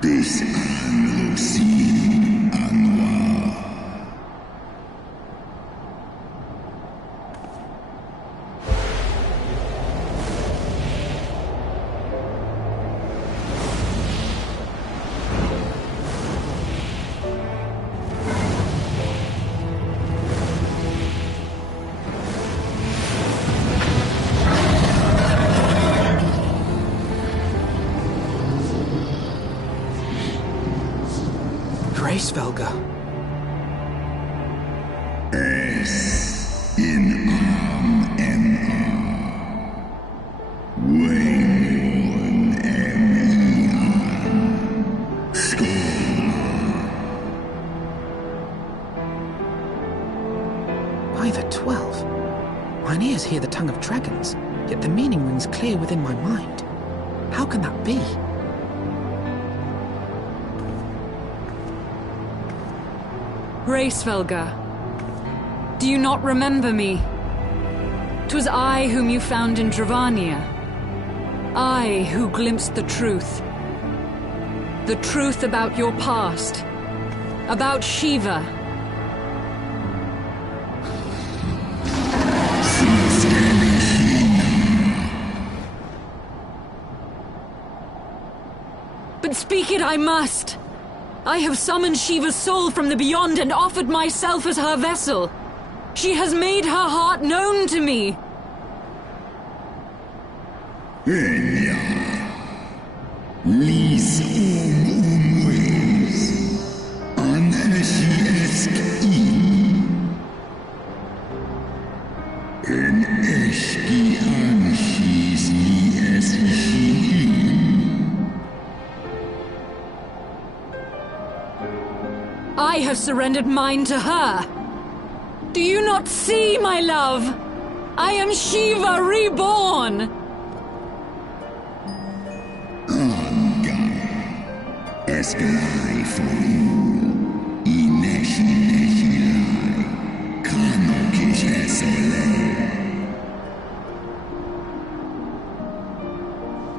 Bis an Lucy Anwar. Svelga. S in MR. Wayne MER. Scholar. Why the 12? Mine ears hear the tongue of dragons, yet the meaning rings clear within my mind. How can that be? Svelga, do you not remember me? 'Twas I whom you found in Dravania. I who glimpsed the truth. The truth about your past. About Shiva. But speak it I must. I have summoned Shiva's soul from the beyond and offered myself as her vessel. She has made her heart known to me. Enya. Lis umwes. Aneshi eski. En eski anshis li eski. I have surrendered mine to her. Do you not see, my love? I am Shiva reborn. Anga. Eskelai for you. Ineshi neshilai. Kanokish esole.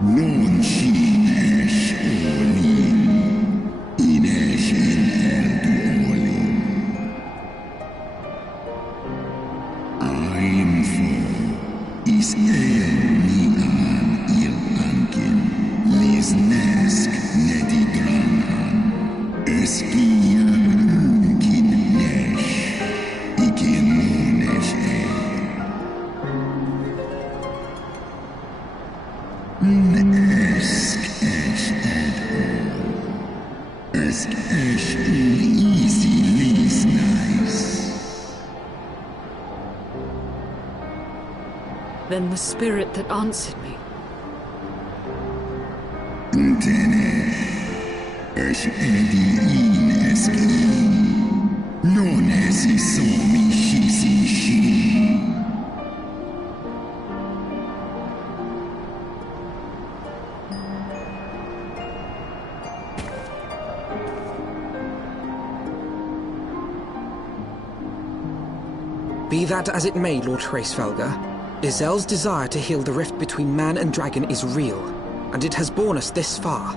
Non shi esh olin. Inesh in eldu olin. I'm for is nian il ankin. Lis nesk nedi granan. Eskia unkin nesh. Ikin monesh Nesk esh ed all. Esk esh easy lis nice. Then the spirit that answered me. Tenesh. Esh edi in eski. Non esi somi shisi shi. Be that as it may, Lord Svelga, Izel's desire to heal the rift between man and dragon is real, and it has borne us this far.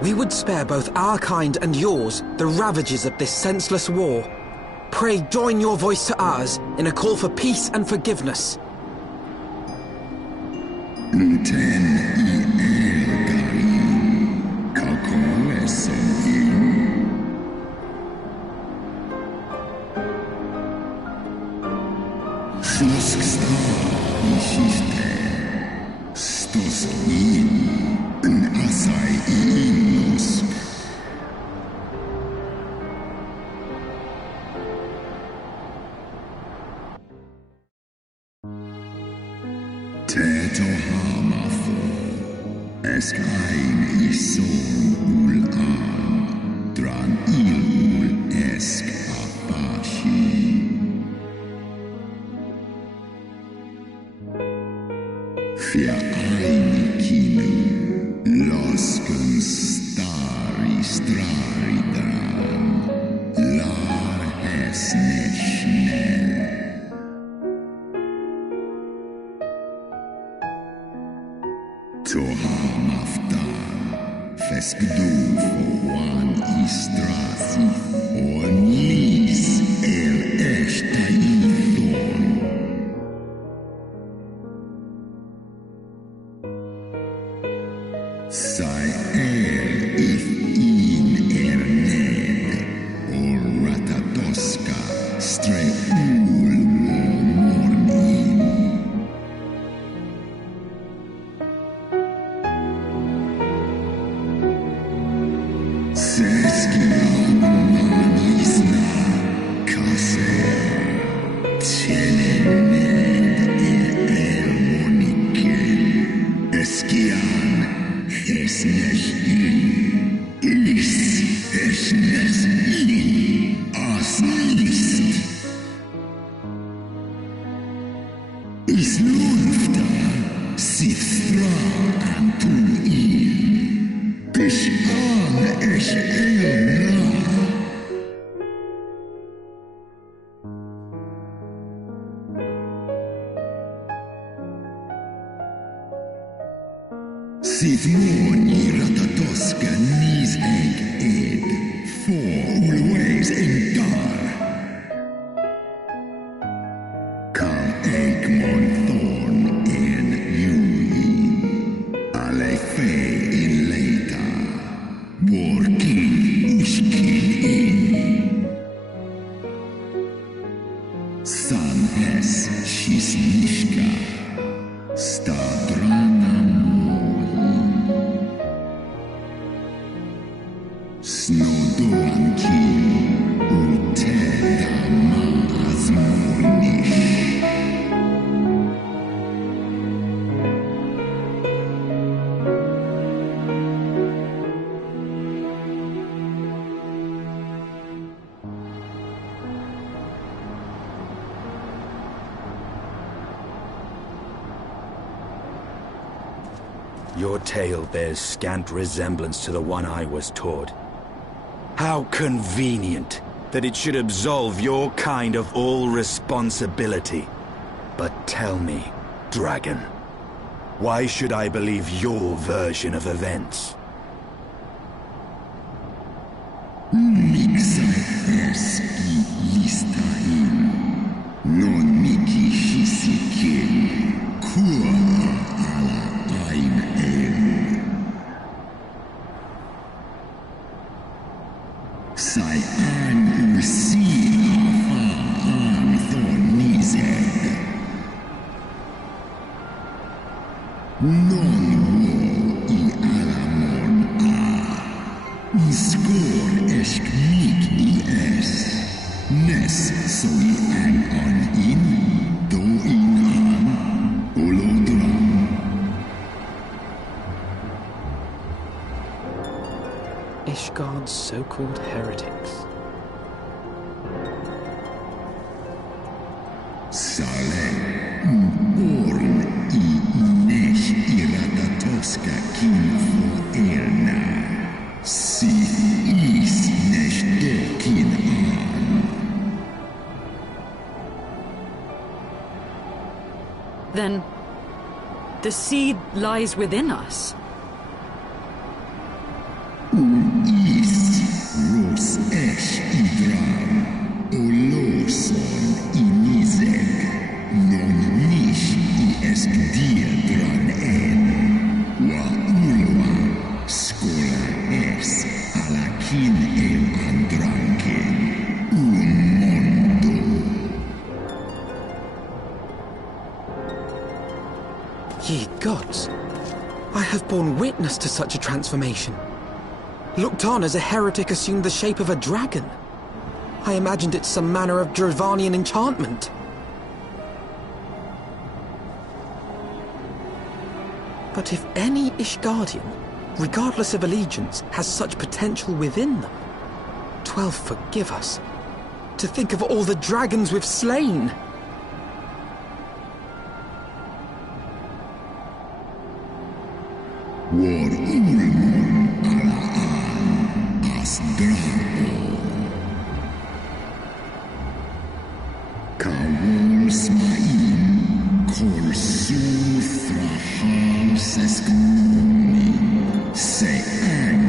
We would spare both our kind and yours the ravages of this senseless war. Pray join your voice to ours in a call for peace and forgiveness. Ten I elgarim. Kakolesoim. Snusk star I shifte. Stos in. N asai inus. Teto hamafo. Esk ein isom ul an. Dran il ul esk apashi. Fia ein kinu. Losken stari strari dran. Lar hesne schnell. To hamaftan. Feskdu foan istrasi onis esta ithon. Sai if in ned or ratatoska streul mornin. Is lufta sit fra antu il Pishan es elna. Sit moni ratatoska nis ed for always entar. Come Egmon thorn en juli, alle fe in leita, borkin uskin in. San es shisnishka, stadrana mohin. Snodoanki, uteda maazmornish. Your tale bears scant resemblance to the one I was taught. How convenient that it should absolve your kind of all responsibility. But tell me, dragon, why should I believe your version of events? Mixai eski listain, non miki shisikin, kua ala ain el. Sai an usi afa an thon nizeg. Non wo I alamon a. Skor esk mik I es. Nes so I an on in, do in an, olodram. Ishgard's so-called heretics. Sale, born I nesh iratatoska kinfo erna. Sith is nesh dokin an. Then the seed lies within us. Is ros esh idram, oloson inizeg, non nish I esk diedran en, wa ulwa skola es alakin el andranken, mondo. Ye gods! I have borne witness to such a transformation. Looked on as a heretic assumed the shape of a dragon. I imagined it some manner of Dravanian enchantment. But if any Ishgardian, regardless of allegiance, has such potential within them, 12 forgive us. To think of all the dragons we've slain! War ulmon ala an as drago. Kawol smain kol su thrahal seskmoni se an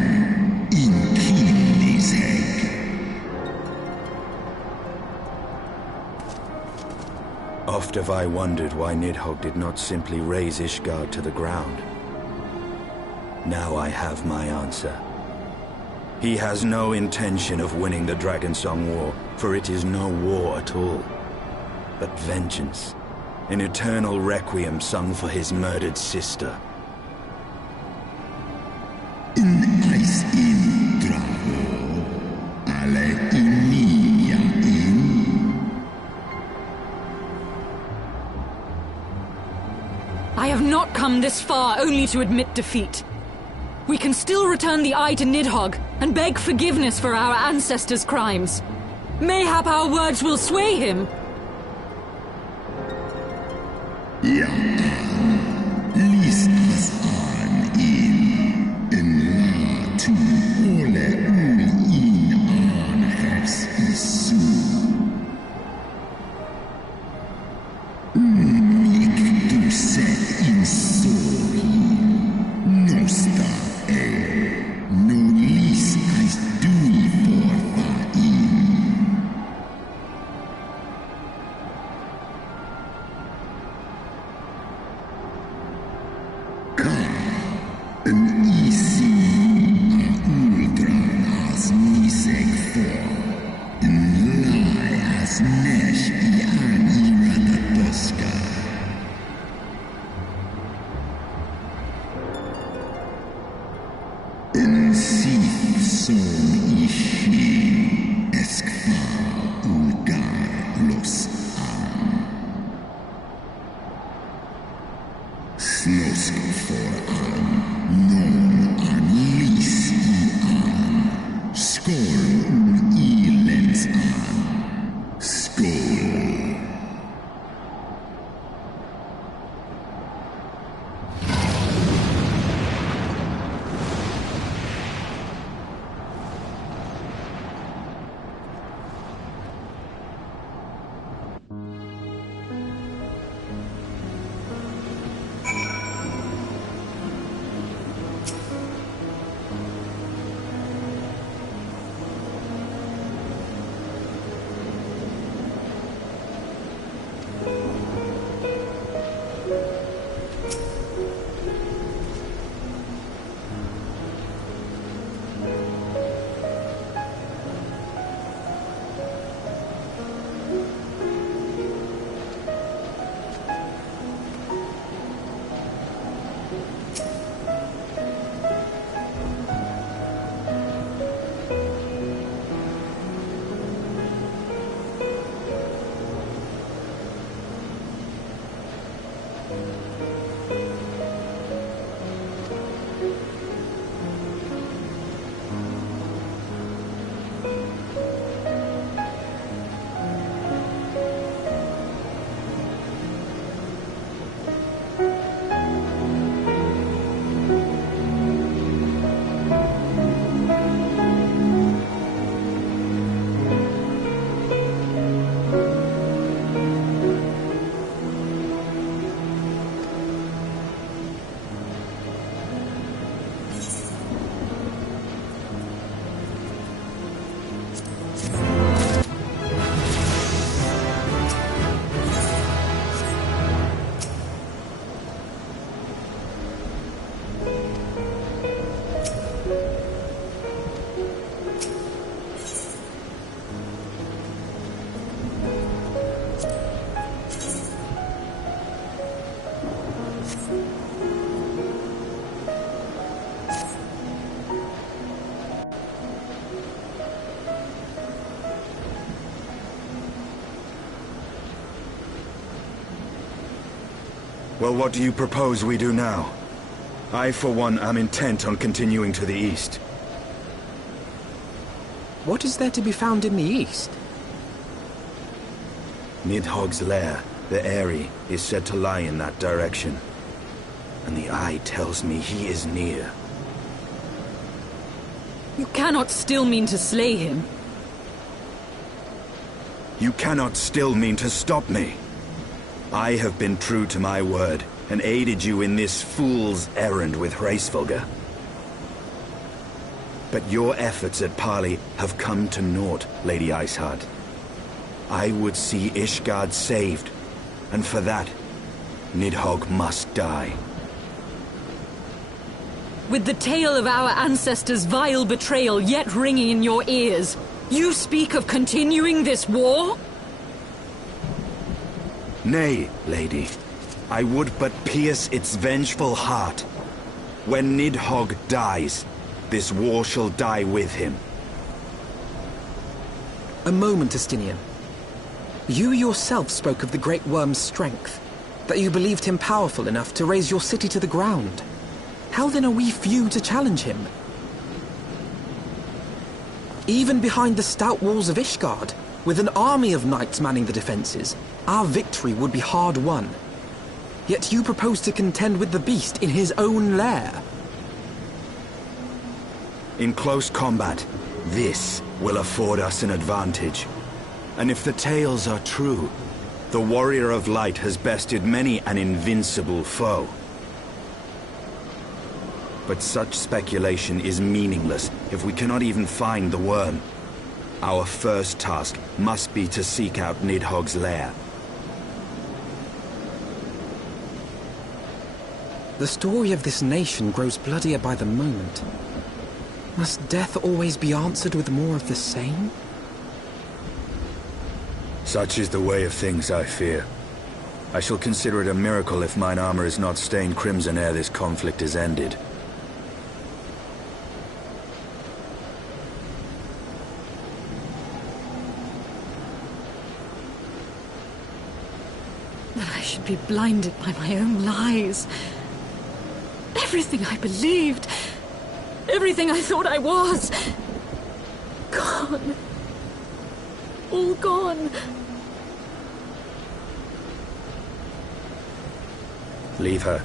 Oft have I wondered why Nidhogg did not simply raze Ishgard to the ground. Now I have my answer. He has no intention of winning the Dragonsong War, for it is no war at all, but vengeance, an eternal requiem sung for his murdered sister. Ice in Draho, ale Emilia in. I have not come this far only to admit defeat. We can still return the eye to Nidhogg and beg forgiveness for our ancestors' crimes. Mayhap our words will sway him. Ja, lies as an in, la tu ole in an hers isu. Mik du set in sori, nosta no lis as dui porta in. Een isi a ultra as niseg for. Een lai as nesh I an irata tosca. Een sif son ishi eskfa ulgar los an. Snosk for an. Non an lis I an. Skål I lens an. Skål. Well, what do you propose we do now? I, for one, am intent on continuing to the east. What is there to be found in the east? Nidhogg's lair, the Eyrie, is said to lie in that direction. And the eye tells me he is near. You cannot still mean to slay him. You cannot still mean to stop me. I have been true to my word, and aided you in this fool's errand with Hraesvelgr. But your efforts at parley have come to naught, Lady Icehard. I would see Ishgard saved, And for that, Nidhogg must die. With the tale of our ancestors' vile betrayal yet ringing in your ears, you speak of continuing this war? Nay, lady. I would but pierce its vengeful heart. When Nidhogg dies, this war shall die with him. A moment, Estinian. You yourself spoke of the Great Worm's strength, that you believed him powerful enough to raise your city to the ground. How then are we few to challenge him? Even behind the stout walls of Ishgard, with an army of knights manning the defenses, our victory would be hard won. Yet you propose to contend with the beast in his own lair. In close combat, this will afford us an advantage. And if the tales are true, the Warrior of Light has bested many an invincible foe. But such speculation is meaningless if we cannot even find the worm. Our first task must be to seek out Nidhogg's lair. The story of this nation grows bloodier by the moment. Must death always be answered with more of the same? Such is the way of things, I fear. I shall consider it a miracle if mine armor is not stained crimson ere this conflict is ended. That I should be blinded by my own lies. Everything I believed, everything I thought I was, gone. All gone. Leave her.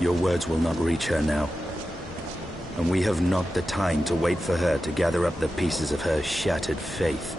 Your words will not reach her now. And we have not the time to wait for her to gather up the pieces of her shattered faith.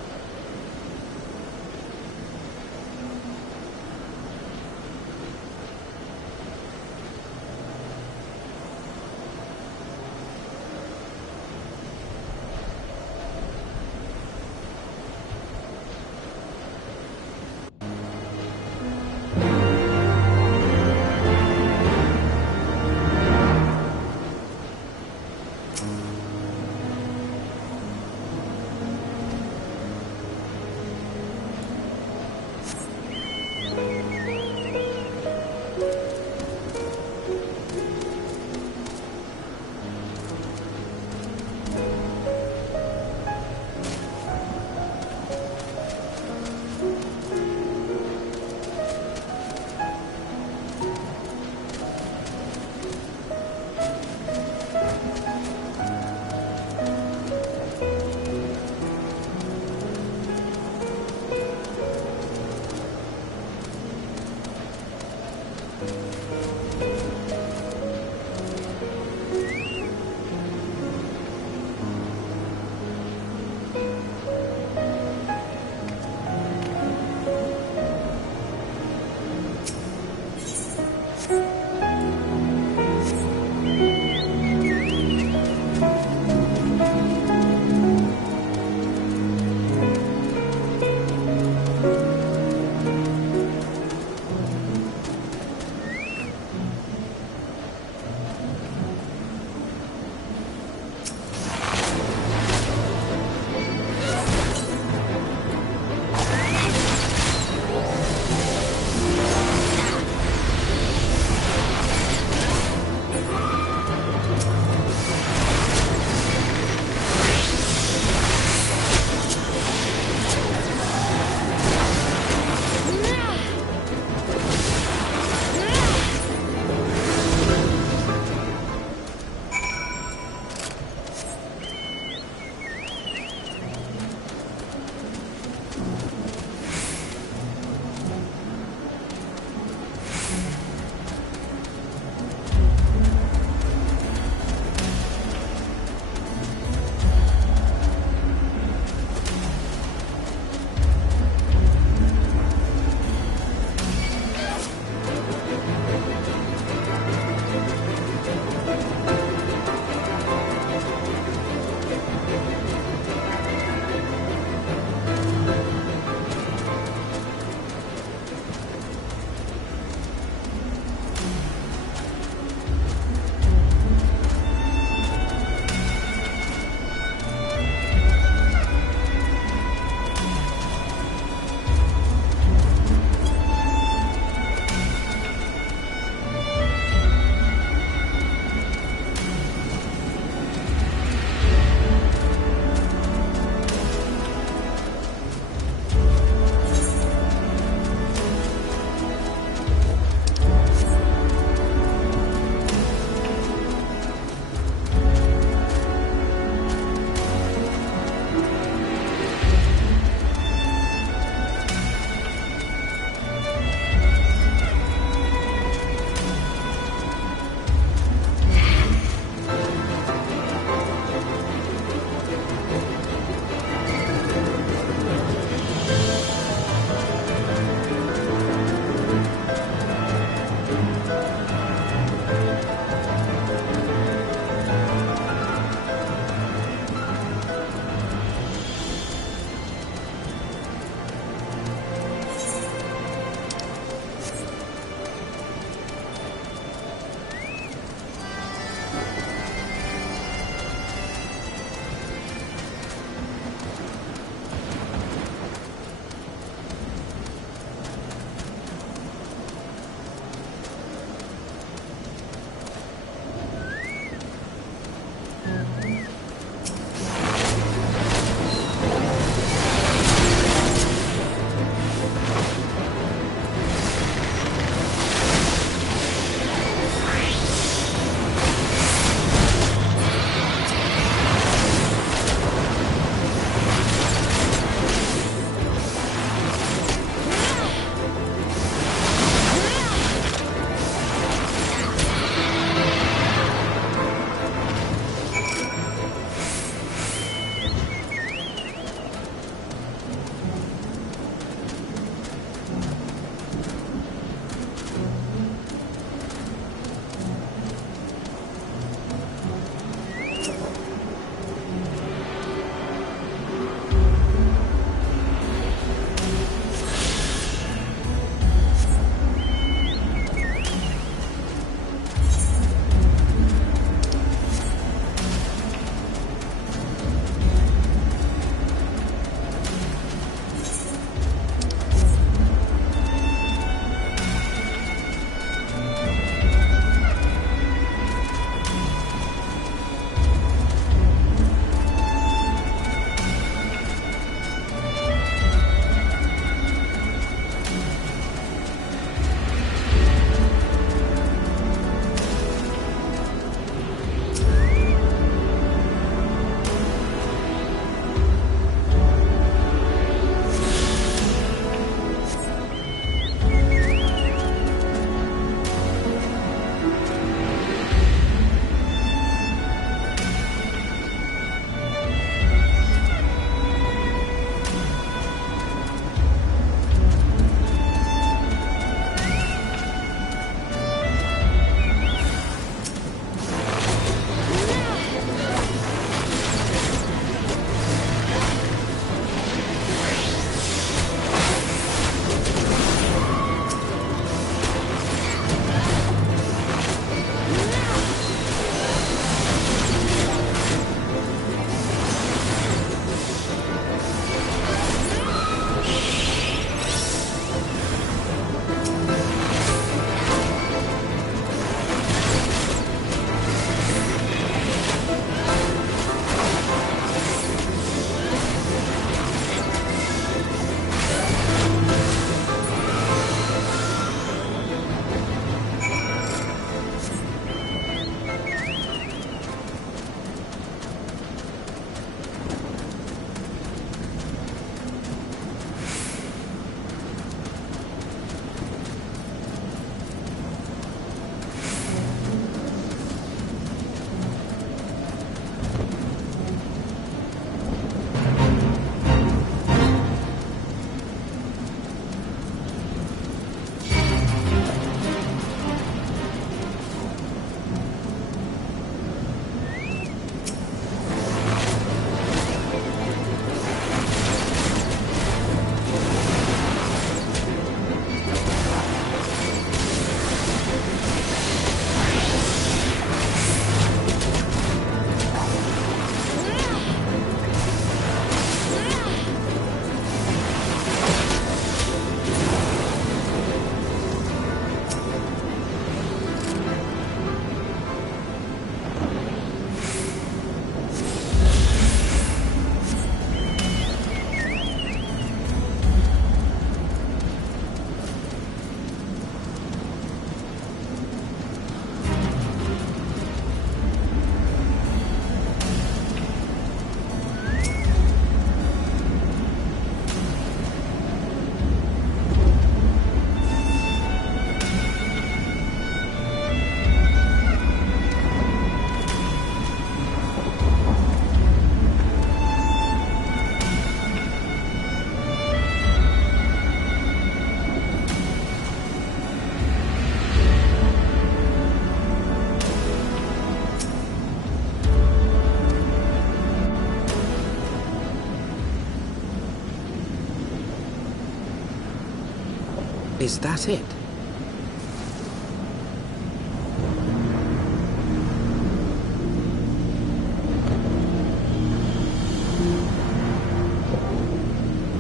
Is that it?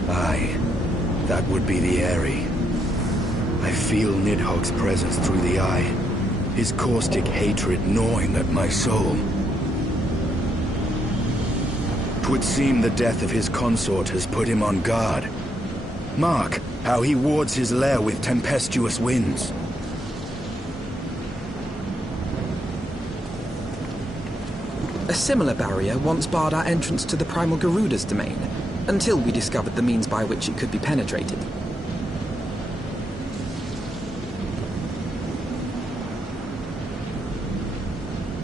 Aye, that would be the Eyrie. I feel Nidhogg's presence through the eye, his caustic hatred gnawing at my soul. 'Twould seem the death of his consort has put him on guard. Mark how he wards his lair with tempestuous winds. A similar barrier once barred our entrance to the Primal Garuda's domain, until we discovered the means by which it could be penetrated.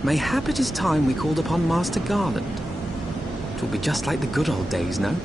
Mayhap it is time we called upon Master Garland. It will be just like the good old days, no?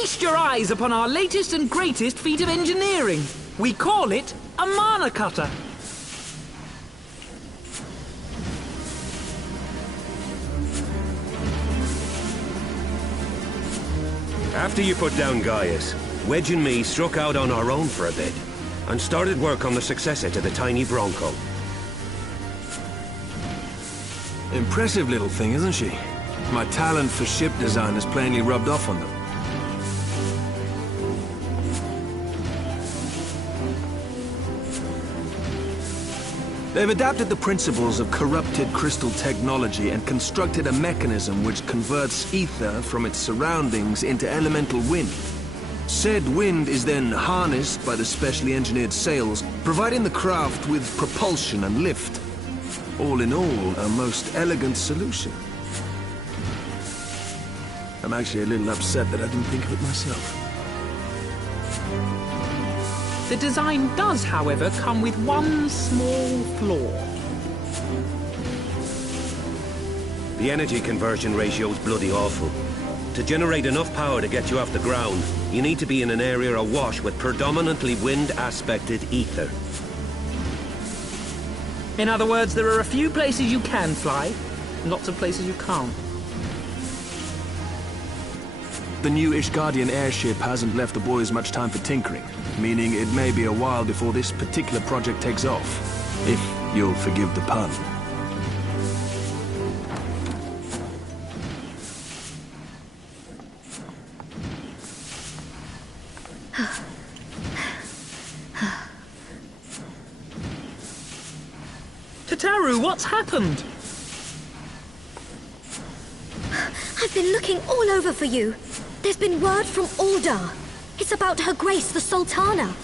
Feast your eyes upon our latest and greatest feat of engineering. We call it a mana cutter. After you put down Gaius, Wedge and me struck out on our own for a bit, and started work on the successor to the tiny Bronco. Impressive little thing, isn't she? My talent for ship design has plainly rubbed off on them. They've adapted the principles of corrupted crystal technology and constructed a mechanism which converts ether from its surroundings into elemental wind. Said wind is then harnessed by the specially engineered sails, providing the craft with propulsion and lift. All in all, a most elegant solution. I'm actually a little upset that I didn't think of it myself. The design does, however, come with one small flaw. The energy conversion ratio's bloody awful. To generate enough power to get you off the ground, you need to be in an area awash with predominantly wind-aspected ether. In other words, there are a few places you can fly, lots of places you can't. The new Ishgardian airship hasn't left the boys much time for tinkering, meaning it may be a while before this particular project takes off, if you'll forgive the pun. Tataru, what's happened? I've been looking all over for you. There's been word from Aldar. It's about Her Grace, the Sultana.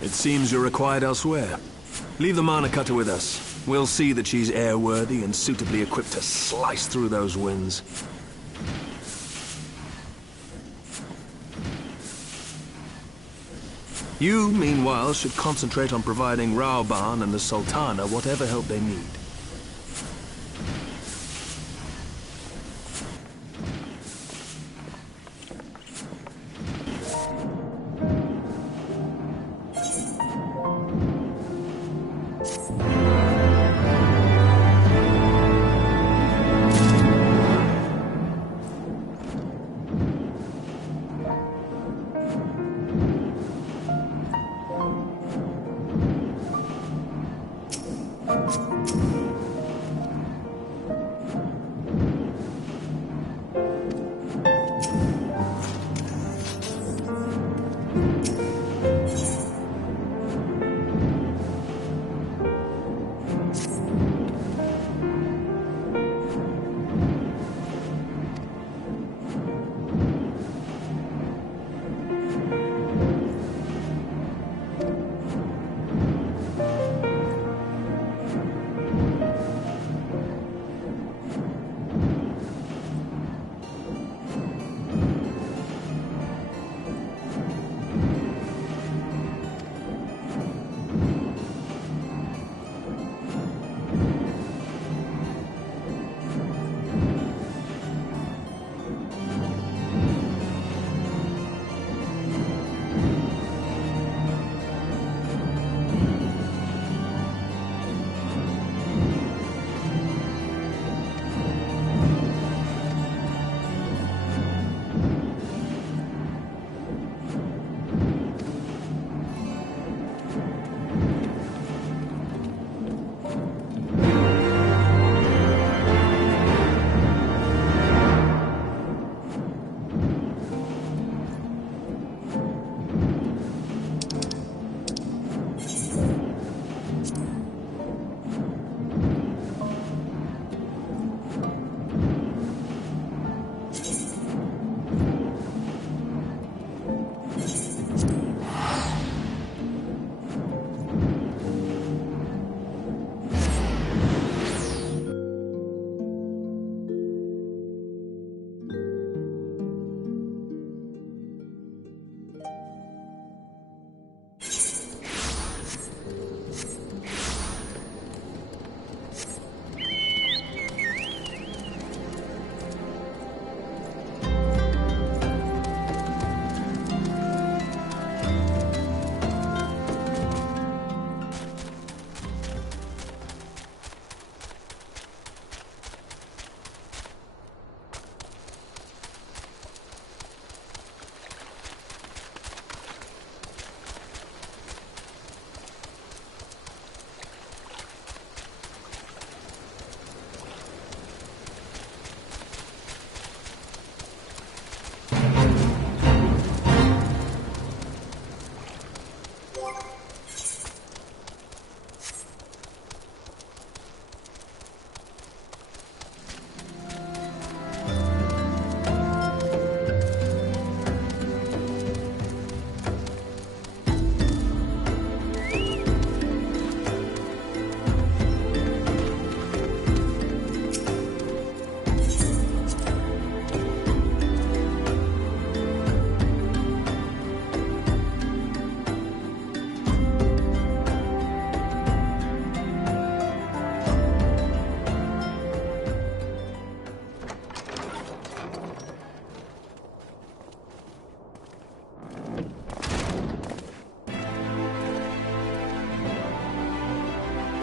It seems you're required elsewhere. Leave the mana cutter with us. We'll see that she's airworthy and suitably equipped to slice through those winds. You, meanwhile, should concentrate on providing Raoban and the Sultana whatever help they need.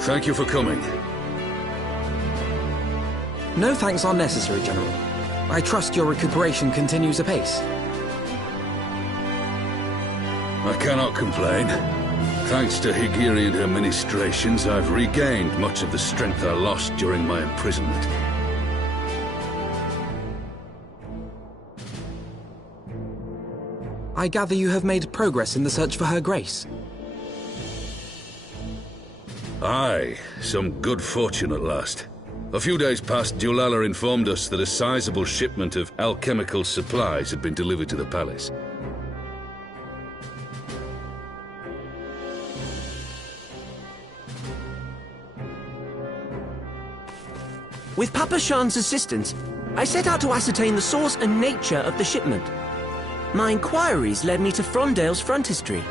Thank you for coming. No thanks are necessary, General. I trust your recuperation continues apace. I cannot complain. Thanks to Higirian administrations, I've regained much of the strength I lost during my imprisonment. I gather you have made progress in the search for Her Grace. Aye, some good fortune at last. A few days past, Dulala informed us that a sizable shipment of alchemical supplies had been delivered to the palace. With Papa Shan's assistance, I set out to ascertain the source and nature of the shipment. My inquiries led me to Frondale's frontistery.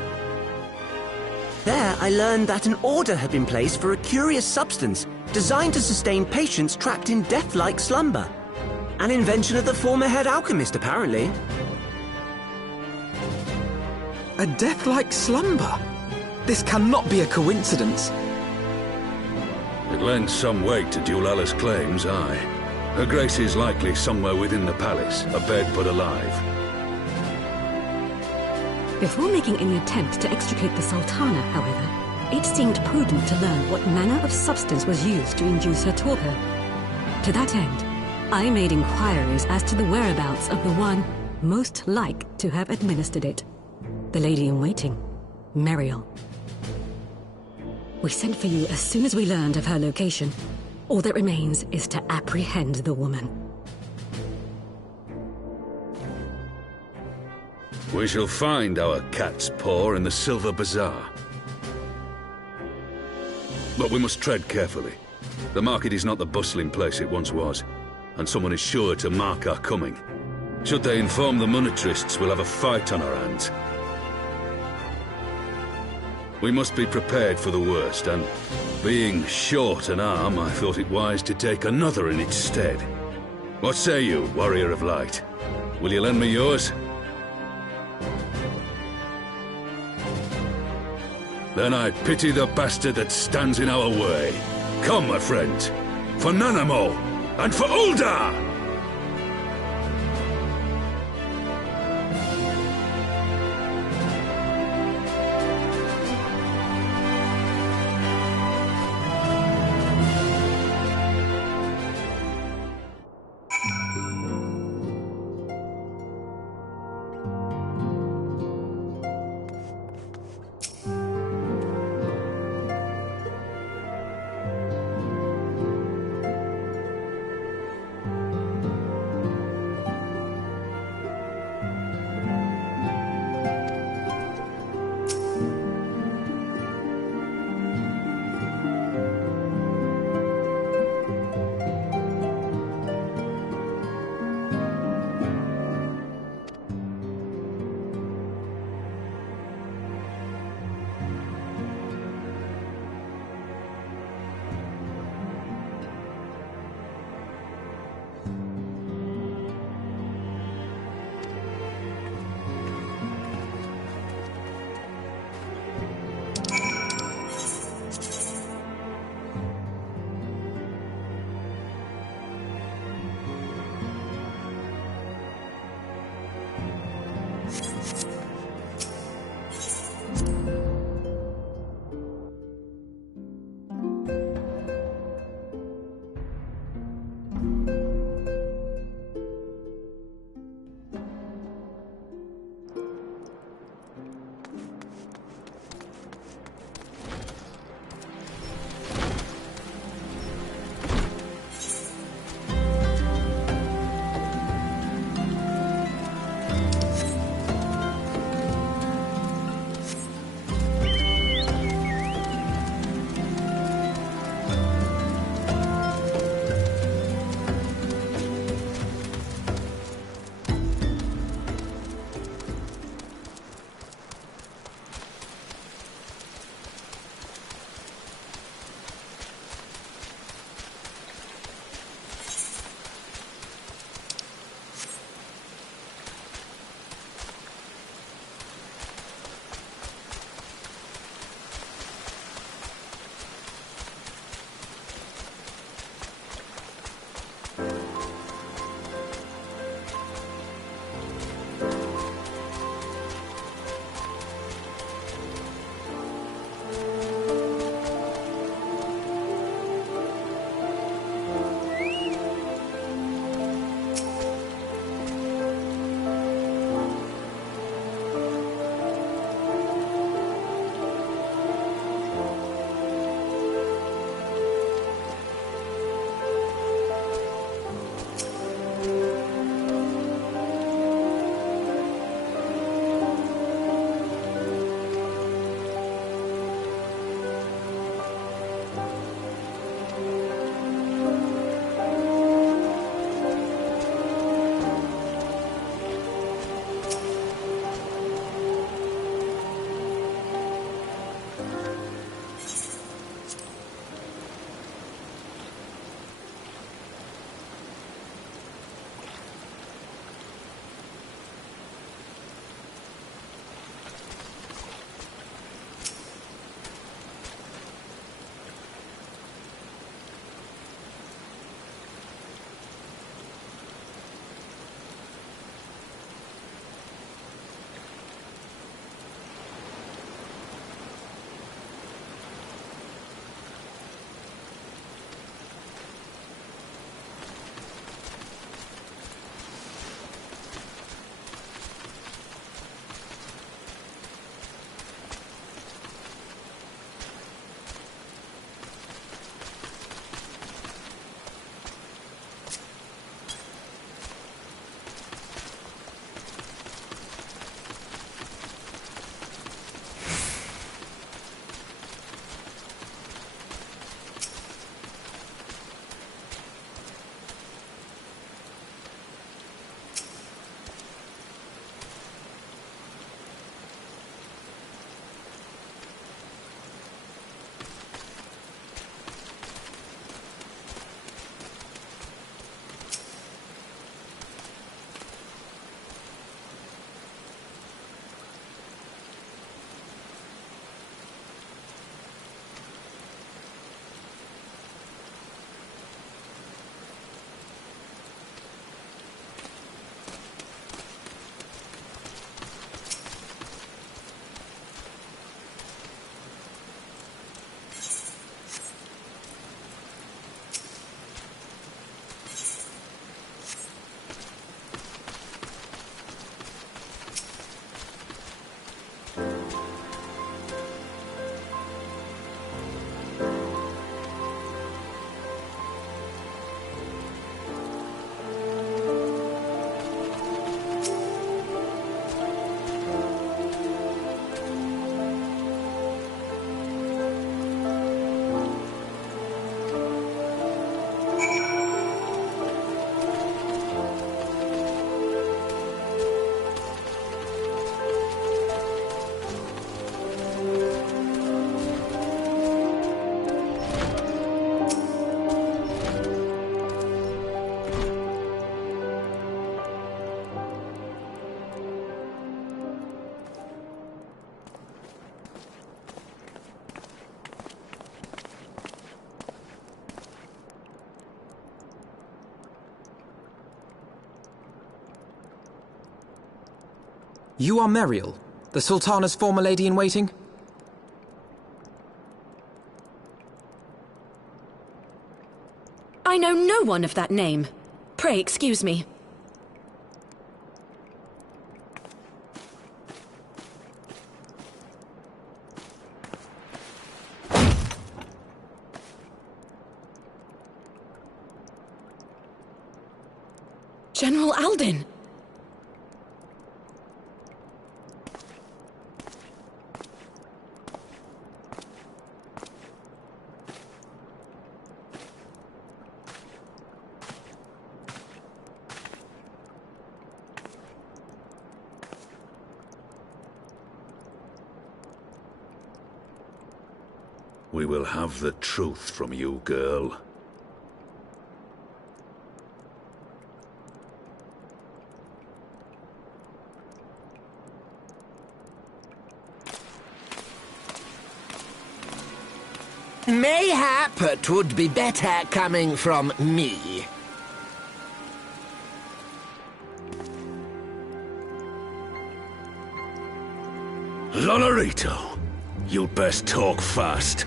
There, I learned that an order had been placed for a curious substance designed to sustain patients trapped in death-like slumber. An invention of the former head alchemist, apparently. A death-like slumber? This cannot be a coincidence. It lends some weight to Dulala's claims, aye. Her Grace is likely somewhere within the palace, abed but alive. Before making any attempt to extricate the Sultana, however, it seemed prudent to learn what manner of substance was used to induce her torpor. To that end, I made inquiries as to the whereabouts of the one most like to have administered it. The lady-in-waiting, Meriel. We sent for you as soon as we learned of her location. All that remains is to apprehend the woman. We shall find our cat's paw in the Silver Bazaar. But we must tread carefully. The market is not the bustling place it once was, and someone is sure to mark our coming. Should they inform the monetarists, we'll have a fight on our hands. We must be prepared for the worst, and being short an arm, I thought it wise to take another in its stead. What say you, Warrior of Light? Will you lend me yours? Then I pity the bastard that stands in our way. Come, my friends, for Nanamo, and for Ul'dah! You are Meriel, the Sultana's former lady-in-waiting? I know no one of that name. Pray excuse me. General Alden! We will have the truth from you, girl. Mayhap 'twould be better coming from me. Lonorito, you'd best talk fast.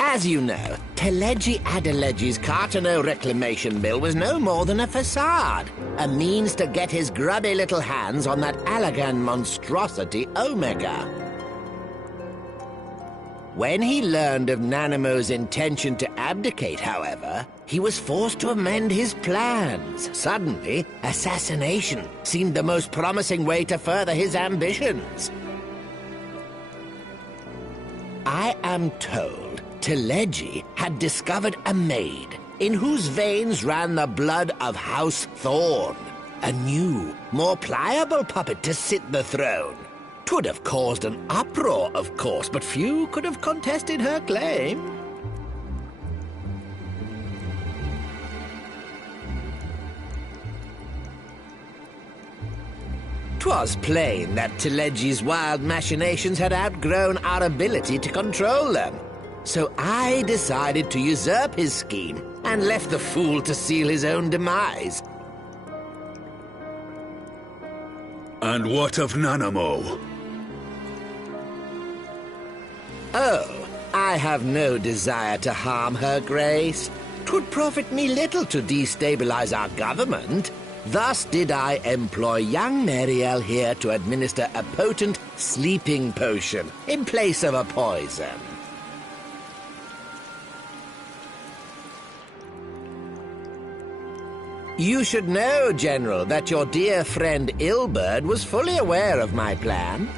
As you know, Teleji Adeleji's Cartano reclamation bill was no more than a facade, a means to get his grubby little hands on that Allagan monstrosity Omega. When he learned of Nanamo's intention to abdicate, however, he was forced to amend his plans. Suddenly, assassination seemed the most promising way to further his ambitions. I am told Teleji had discovered a maid in whose veins ran the blood of House Thorn, a new, more pliable puppet to sit the throne. 'Twould have caused an uproar, of course, but few could have contested her claim. 'Twas plain that Teleji's wild machinations had outgrown our ability to control them. So I decided to usurp his scheme and left the fool to seal his own demise. And what of Nanamo? Oh, I have no desire to harm her grace. 'Twould profit me little to destabilize our government. Thus did I employ young Meriel here to administer a potent sleeping potion in place of a poison. You should know, General, that your dear friend Ilberd was fully aware of my plan.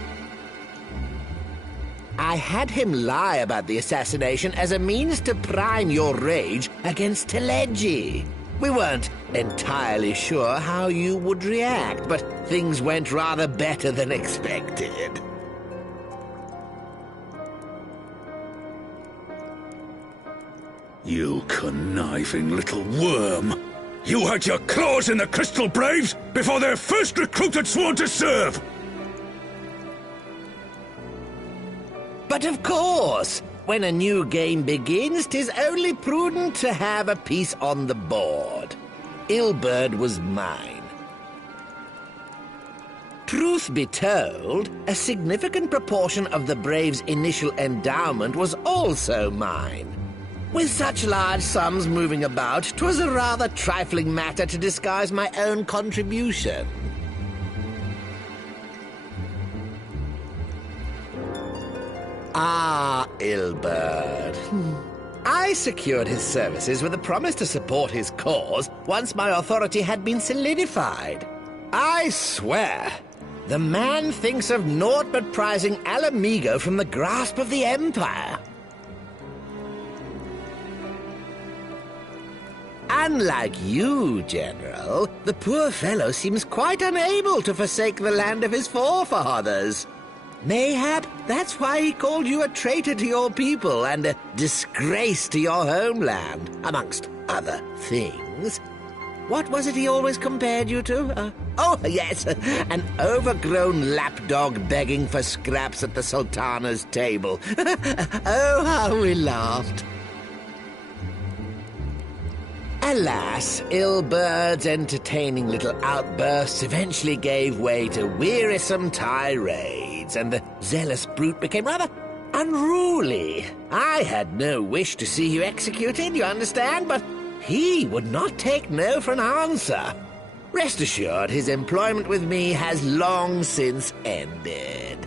I had him lie about the assassination as a means to prime your rage against Teleji. We weren't entirely sure how you would react, but things went rather better than expected. You conniving little worm! You had your claws in the Crystal Braves before their first recruit had sworn to serve! But of course, when a new game begins, 'tis only prudent to have a piece on the board. Ilberd was mine. Truth be told, a significant proportion of the Braves' initial endowment was also mine. With such large sums moving about, 'twas a rather trifling matter to disguise my own contribution. Ah, Ilberd. I secured his services with a promise to support his cause once my authority had been solidified. I swear, the man thinks of naught but prizing Alamigo from the grasp of the Empire. Unlike you, General, the poor fellow seems quite unable to forsake the land of his forefathers. Mayhap that's why he called you a traitor to your people and a disgrace to your homeland, amongst other things. What was it he always compared you to? Oh, yes, an overgrown lapdog begging for scraps at the Sultana's table. Oh, how we laughed. Alas, Ilbert's entertaining little outbursts eventually gave way to wearisome tirades, and the zealous brute became rather unruly. I had no wish to see you executed, you understand, but he would not take no for an answer. Rest assured, his employment with me has long since ended.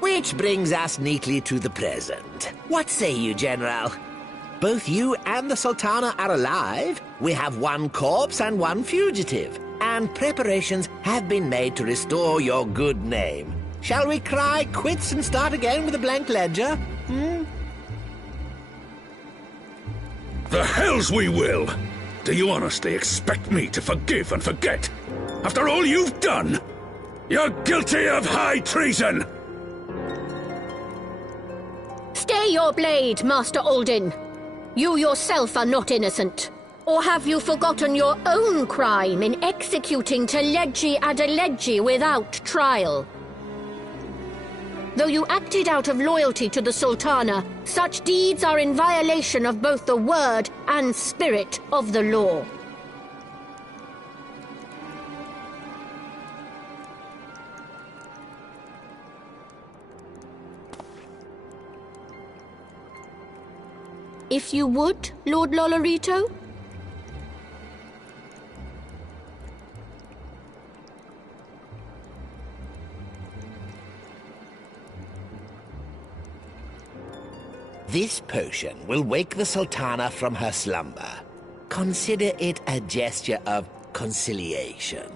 Which brings us neatly to the present. What say you, General? Both you and the Sultana are alive. We have one corpse and one fugitive, and preparations have been made to restore your good name. Shall we cry quits and start again with a blank ledger? The hells we will! Do you honestly expect me to forgive and forget? After all you've done? You're guilty of high treason! Stay your blade, Master Alden. You yourself are not innocent. Or have you forgotten your own crime in executing Teleggi Adeleggi without trial? Though you acted out of loyalty to the Sultana, such deeds are in violation of both the word and spirit of the law. If you would, Lord Lolorito? This potion will wake the Sultana from her slumber. Consider it a gesture of conciliation.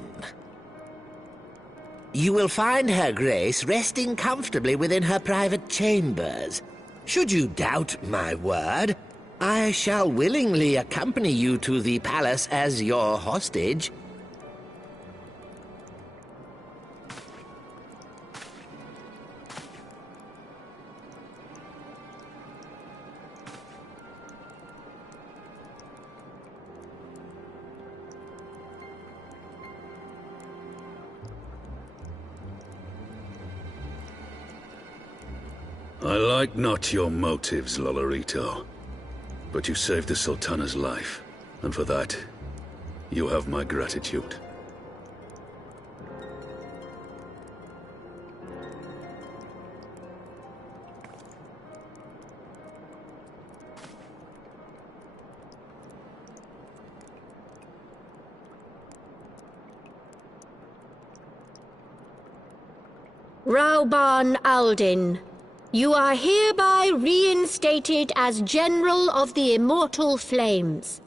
You will find Her Grace resting comfortably within her private chambers. Should you doubt my word, I shall willingly accompany you to the palace as your hostage. I like not your motives, Lolorito. But you saved the Sultana's life, and for that, you have my gratitude. Rauban Aldin, you are hereby reinstated as General of the Immortal Flames.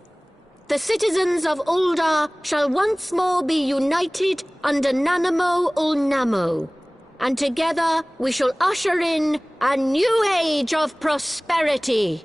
The citizens of Ul'dah shall once more be united under Nanamo Ul'Namo, and together we shall usher in a new age of prosperity.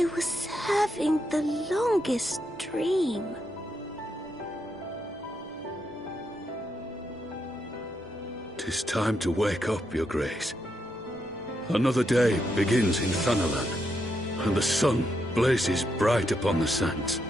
I was having the longest dream. "'Tis time to wake up, Your Grace. Another day begins in Thanalan, and the sun blazes bright upon the sands.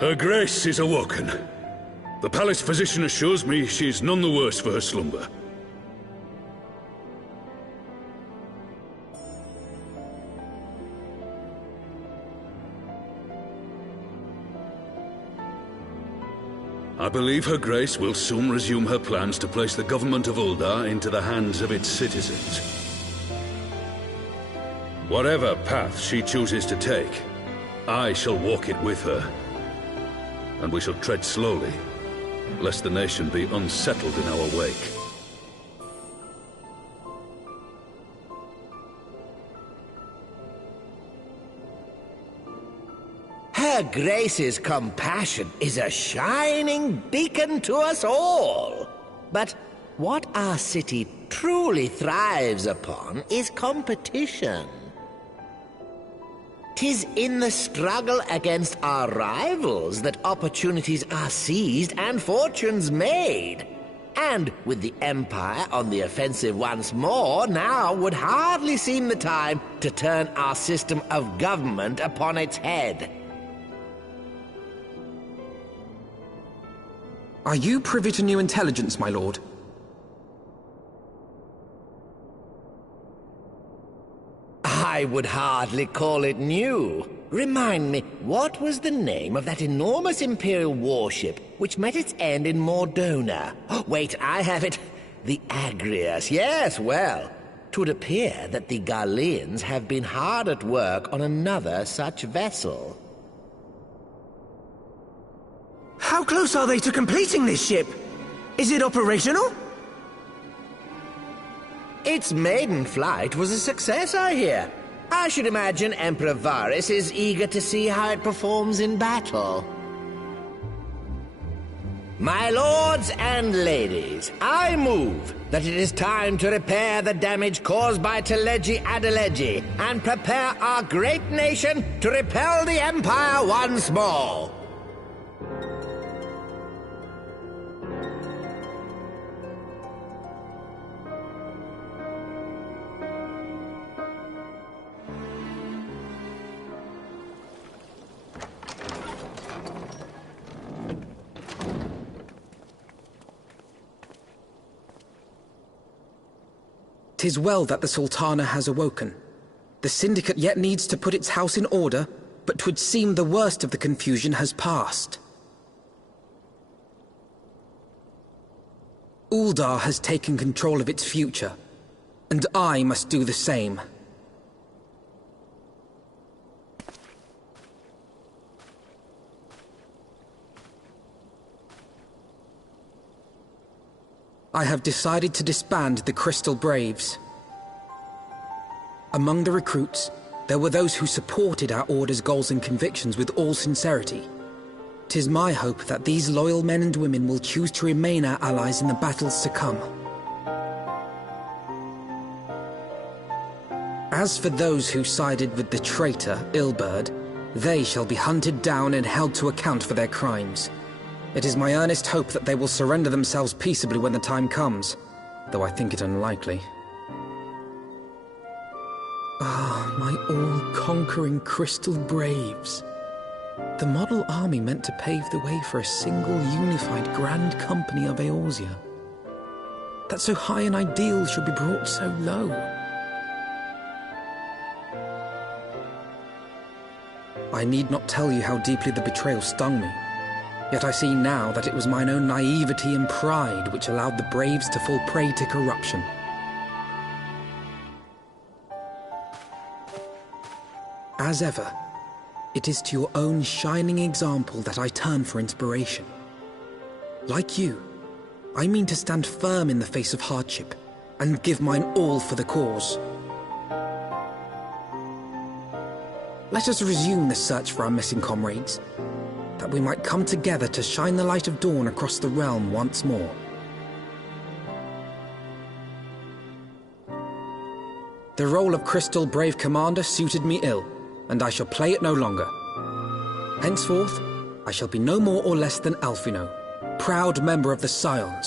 Her Grace is awoken. The palace physician assures me she is none the worse for her slumber. I believe Her Grace will soon resume her plans to place the government of Uldar into the hands of its citizens. Whatever path she chooses to take, I shall walk it with her. And we shall tread slowly, lest the nation be unsettled in our wake. Her Grace's compassion is a shining beacon to us all. But what our city truly thrives upon is competition. 'Tis in the struggle against our rivals that opportunities are seized and fortunes made. And with the Empire on the offensive once more, now would hardly seem the time to turn our system of government upon its head. Are you privy to new intelligence, my lord? I would hardly call it new. Remind me, what was the name of that enormous Imperial warship which met its end in Mordona? Oh, wait, I have it. The Agrias. Yes, well, 'twould appear that the Garleans have been hard at work on another such vessel. How close are they to completing this ship? Is it operational? Its maiden flight was a success, I hear. I should imagine Emperor Varys is eager to see how it performs in battle. My lords and ladies, I move that it is time to repair the damage caused by Teleji Adeleji and prepare our great nation to repel the Empire once more. "'Tis well that the Sultana has awoken. The Syndicate yet needs to put its house in order, but 'twould seem the worst of the confusion has passed. Uldar has taken control of its future, and I must do the same. I have decided to disband the Crystal Braves. Among the recruits, there were those who supported our Order's goals and convictions with all sincerity. 'Tis my hope that these loyal men and women will choose to remain our allies in the battles to come. As for those who sided with the traitor, Ilberd, they shall be hunted down and held to account for their crimes. It is my earnest hope that they will surrender themselves peaceably when the time comes, though I think it unlikely. Ah, my all-conquering Crystal Braves. The model army meant to pave the way for a single, unified Grand Company of Eorzea. That so high an ideal should be brought so low. I need not tell you how deeply the betrayal stung me. Yet I see now that it was mine own naivety and pride which allowed the Braves to fall prey to corruption. As ever, it is to your own shining example that I turn for inspiration. Like you, I mean to stand firm in the face of hardship and give mine all for the cause. Let us resume the search for our missing comrades, that we might come together to shine the light of dawn across the realm once more. The role of Crystal Brave Commander suited me ill, and I shall play it no longer. Henceforth, I shall be no more or less than Alphino, proud member of the Scions.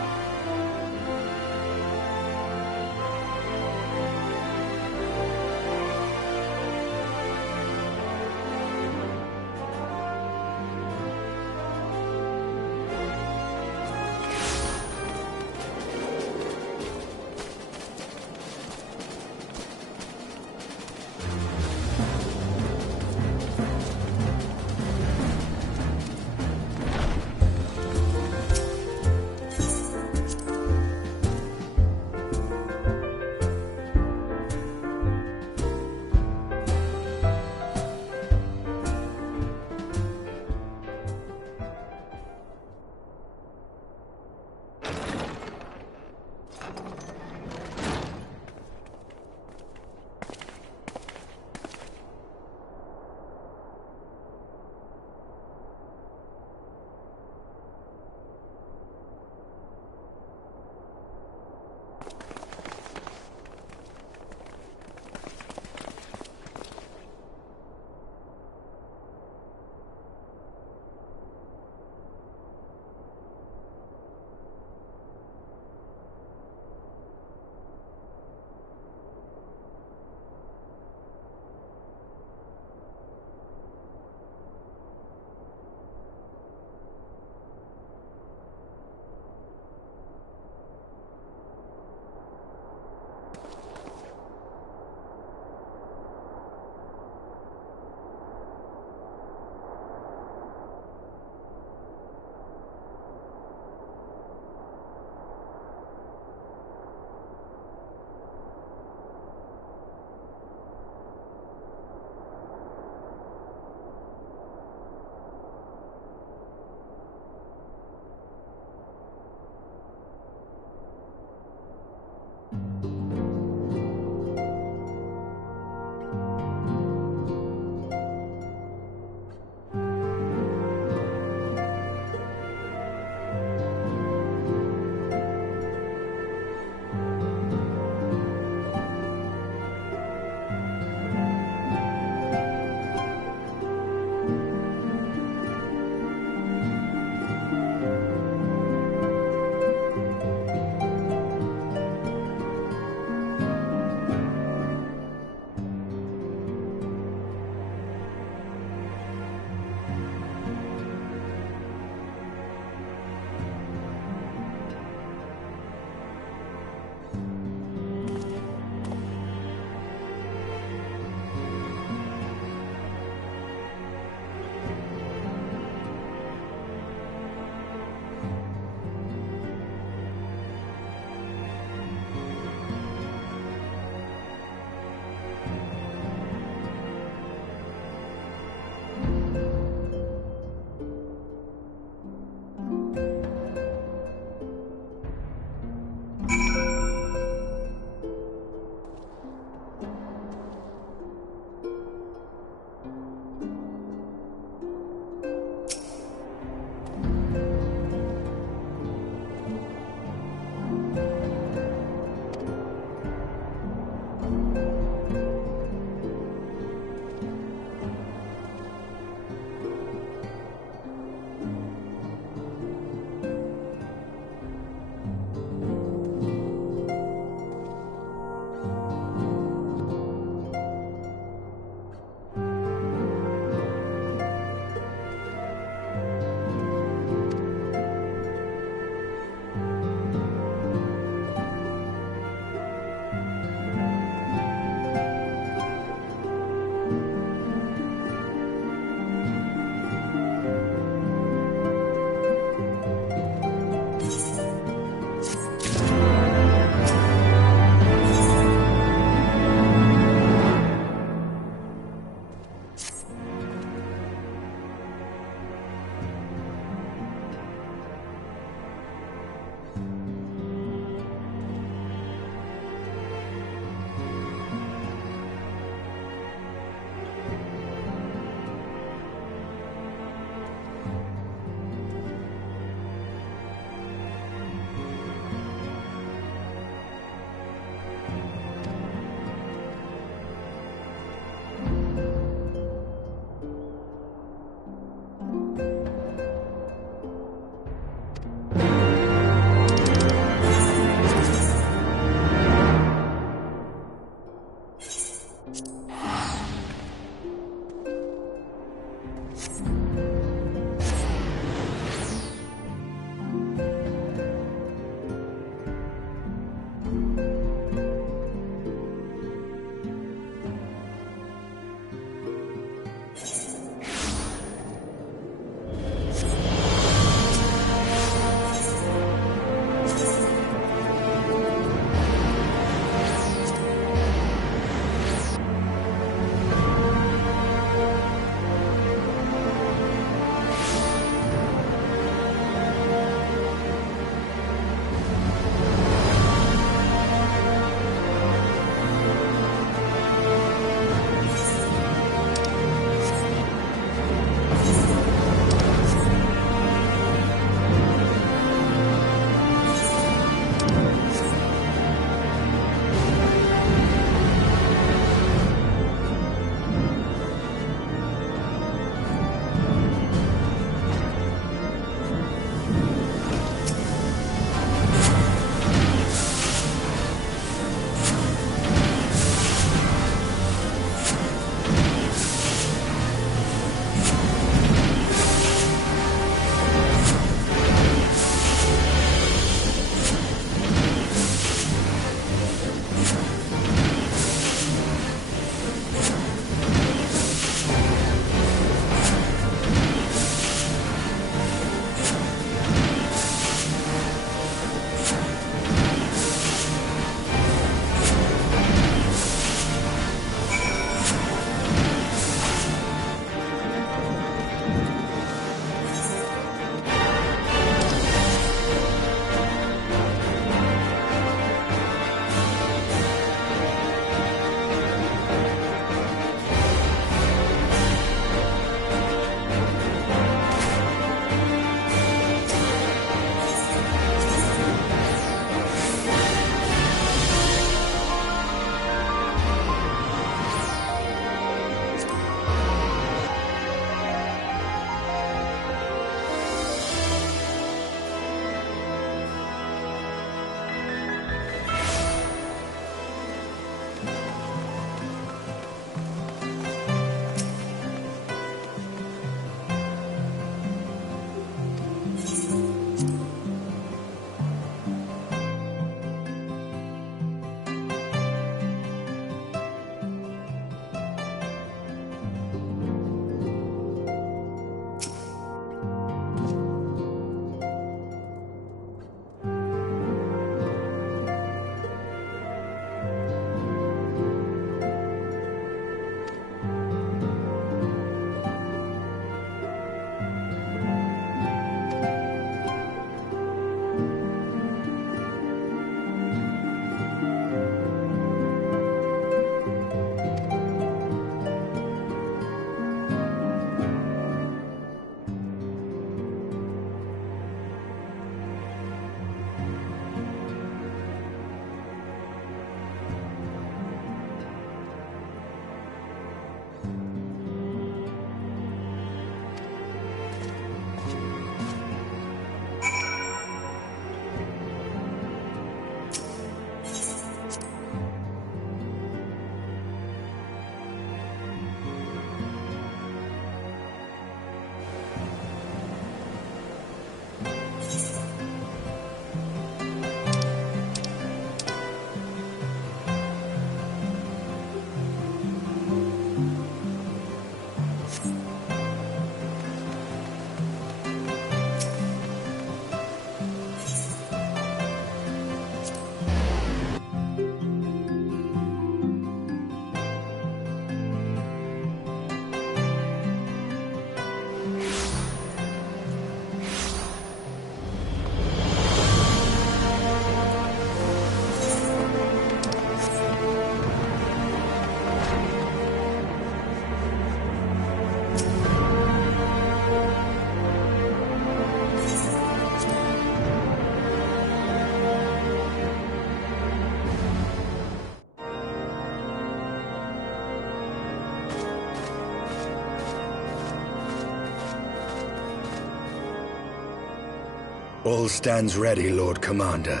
All stands ready, Lord Commander.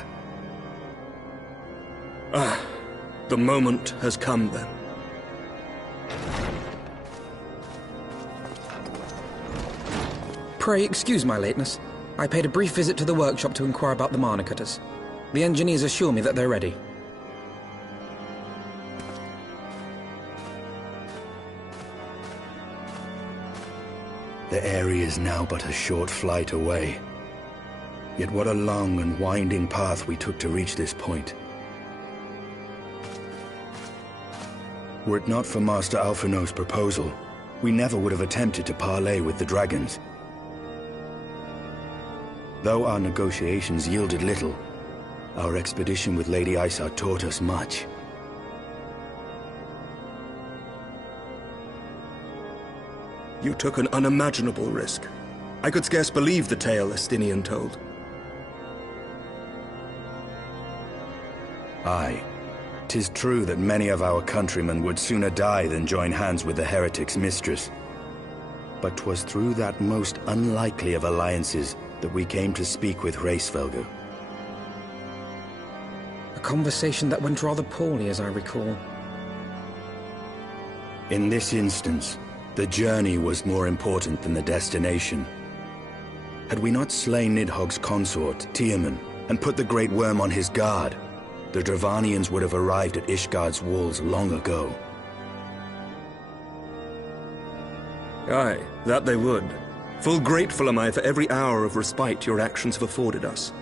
The moment has come then. Pray excuse my lateness. I paid a brief visit to the workshop to inquire about the mana cutters. The engineers assure me that they're ready. The area is now but a short flight away. Yet what a long and winding path we took to reach this point. Were it not for Master Alphino's proposal, we never would have attempted to parley with the dragons. Though our negotiations yielded little, our expedition with Lady Isa taught us much. You took an unimaginable risk. I could scarce believe the tale Estinian told. Aye. 'Tis true that many of our countrymen would sooner die than join hands with the heretic's mistress. But 'twas through that most unlikely of alliances that we came to speak with Hraesvelgr. A conversation that went rather poorly, as I recall. In this instance, the journey was more important than the destination. Had we not slain Nidhogg's consort, Tiaman, and put the Great Worm on his guard, the Dravanians would have arrived at Ishgard's walls long ago. Aye, that they would. Full grateful am I for every hour of respite your actions have afforded us.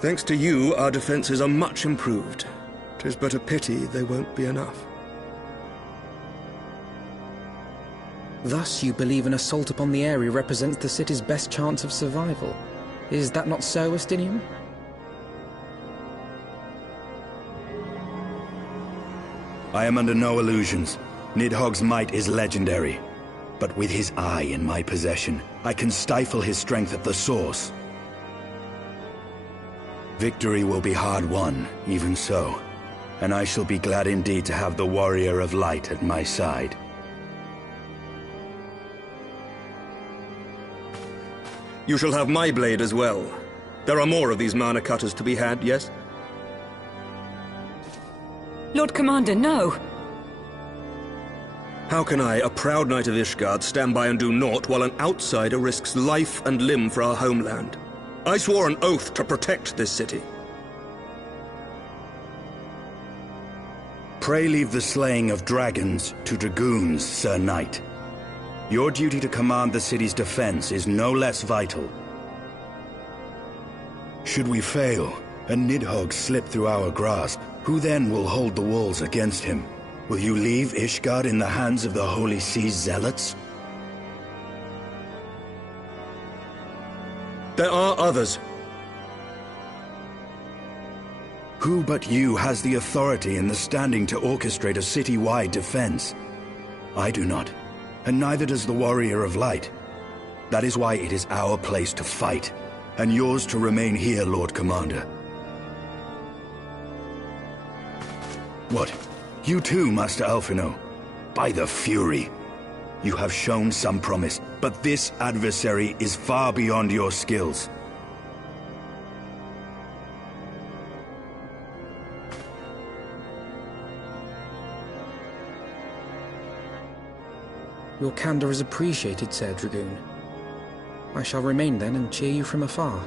Thanks to you, our defenses are much improved. 'Tis but a pity they won't be enough. Thus you believe an assault upon the area represents the city's best chance of survival. Is that not so, Estinian? I am under no illusions. Nidhogg's might is legendary. But with his eye in my possession, I can stifle his strength at the source. Victory will be hard won, even so. And I shall be glad indeed to have the Warrior of Light at my side. You shall have my blade as well. There are more of these mana cutters to be had, yes? Lord Commander, no! How can I, a proud knight of Ishgard, stand by and do naught while an outsider risks life and limb for our homeland? I swore an oath to protect this city. Pray leave the slaying of dragons to dragoons, Sir Knight. Your duty to command the city's defense is no less vital. Should we fail, and Nidhogg slip through our grasp, who then will hold the walls against him? Will you leave Ishgard in the hands of the Holy Sea's zealots? There are others. Who but you has the authority and the standing to orchestrate a city-wide defense? I do not, and neither does the Warrior of Light. That is why it is our place to fight, and yours to remain here, Lord Commander. What? You too, Master Alphino? By the Fury! You have shown some promise, but this adversary is far beyond your skills. Your candor is appreciated, Sir Dragoon. I shall remain then and cheer you from afar.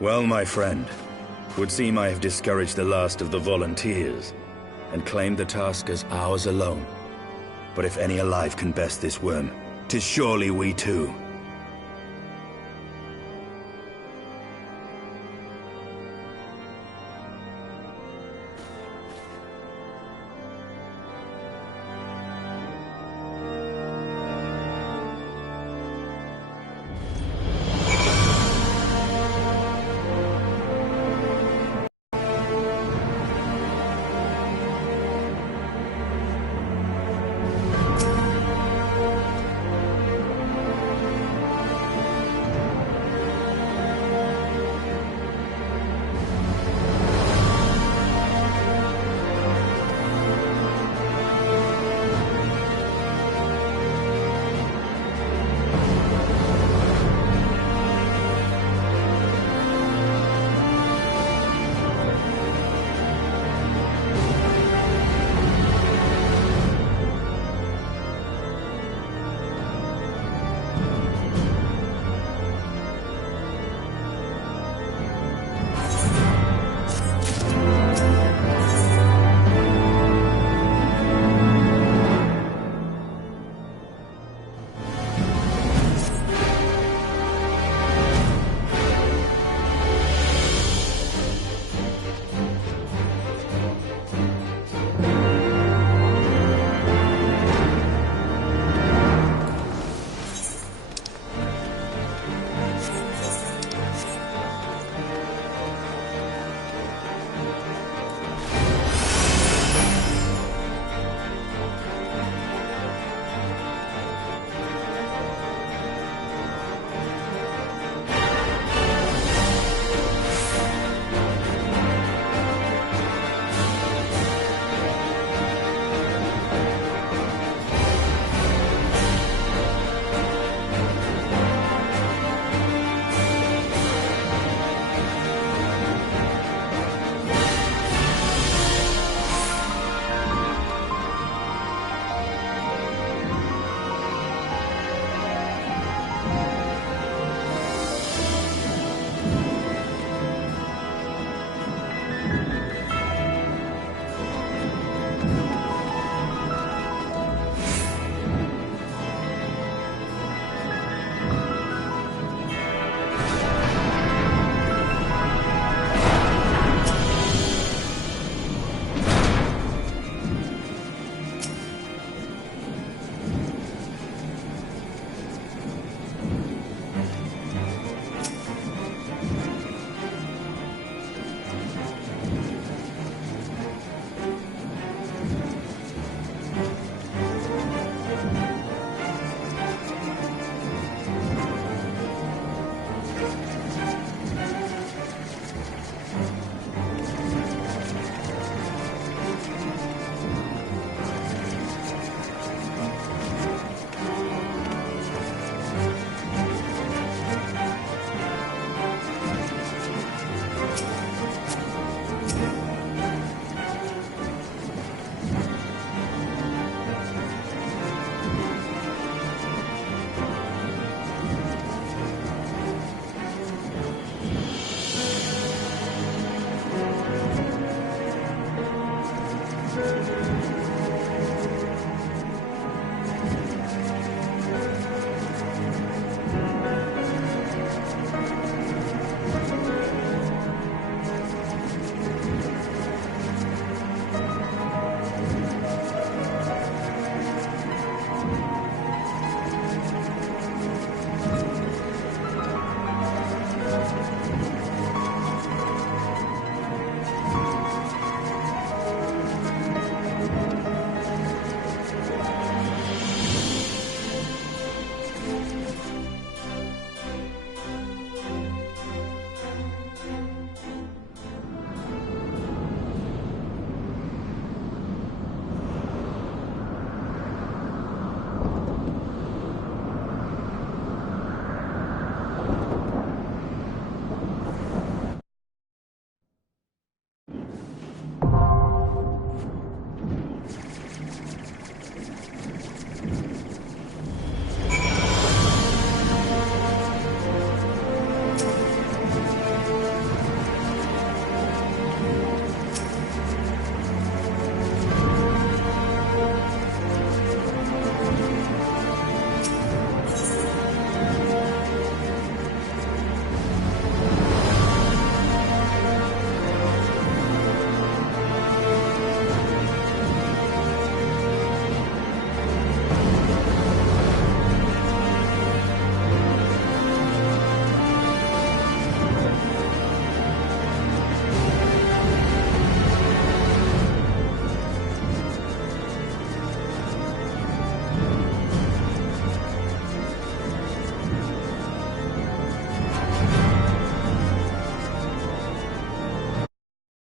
Well, my friend, would seem I have discouraged the last of the volunteers, and claimed the task as ours alone. But if any alive can best this worm, 'tis surely we too.